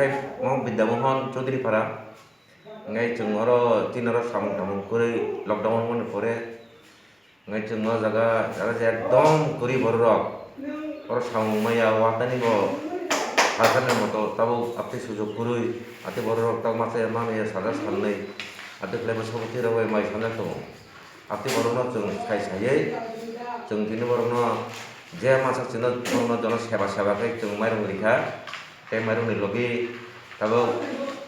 5 mau Bidamohon Chaudhry Para ngai chung oro tinoro samung kuri lockdown mon pore ngai chung no jaga ekdom kuri borok oro samung maya watani bo hasan moto tabu apti sujog kurui ati borok taw mase mame sada sanai ati plebo sobti rawe mai sana to ati borok no chung sai sai chung tini borok no je masa chino no jono seba kai chung mairung rikha te mairung ni logi tabu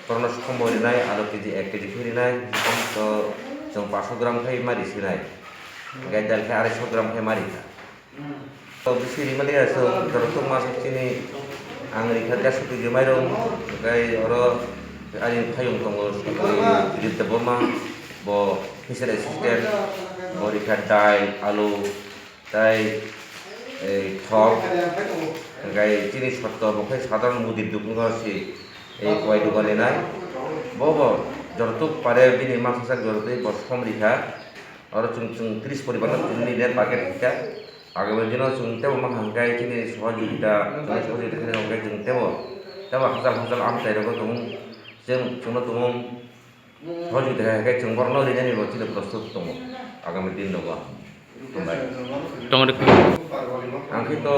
korno sukombo rinai alo keji 1 keji rinai to chung 500 gram kai mari sinai gai dal kai 200 gram kai mari to bisi rimali aso dorong masuk sini angri khat gasu ke mairung gai oro ari khayung tongo di teboma bo fisher assistant bo rikhat dai alu dai thol gai jinis patto bo kai sadharon mudir dukung si এই কয় দোকানে নাই বব যতটুক পারে বিনি মাছাক জরতে বসম রিখা আর চুং 30 পরিবার চুংনি দের পাকেট রিখা আগামী দিন চুংতে মা হাঙ্গাই চিনি সহযোগিতা খানে অঙ্গাই চুংতে তাবা হাজার আমতাই রকম তুম চুং তুম সহযোগিতা খাই চুং বর্ণ রিজানি বচিলে প্রস্তুত তুম আগামী দিন নবা তোমরা আংকি তো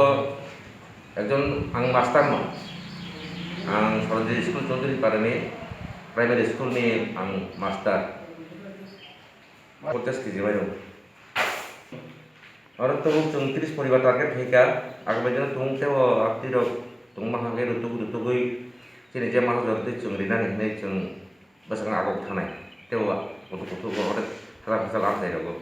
একজন আং মাস্টার ন ang Sarojini School Chaudhry Para ni primary school ni ang master 50 kg mairo orang tu chung 30 poribar target hika agam jana tung teo akti ro tung ma hangai rutu goi chini je ma jorte chung rina ni chung basang agok thanai teo kutu ore thara phasal am sai ro